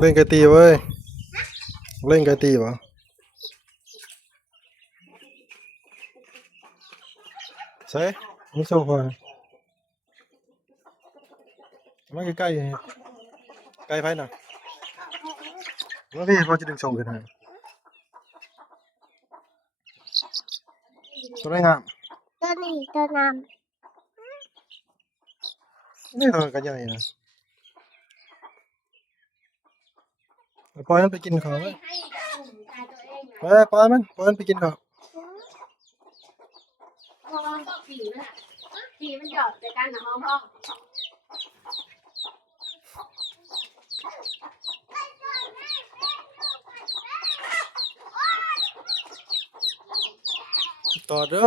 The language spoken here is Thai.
เล่นไก่ตีเว้ยเล่นไก่ตีวะใช่ไม่โซ่พอมาใกล้ๆใกล้ไฟหน่อยแล้วพี่พอจะดึงส่งกันให้สวยงามตัวนี้ตัวน้นี่ตัวกันใหญ่นะปล่อยมันไปกินข้าวไหมปล่อยมันไปกินข้าวำพอก็ขี่มันหยอดแต่กันนะพ่อต่อเด้อ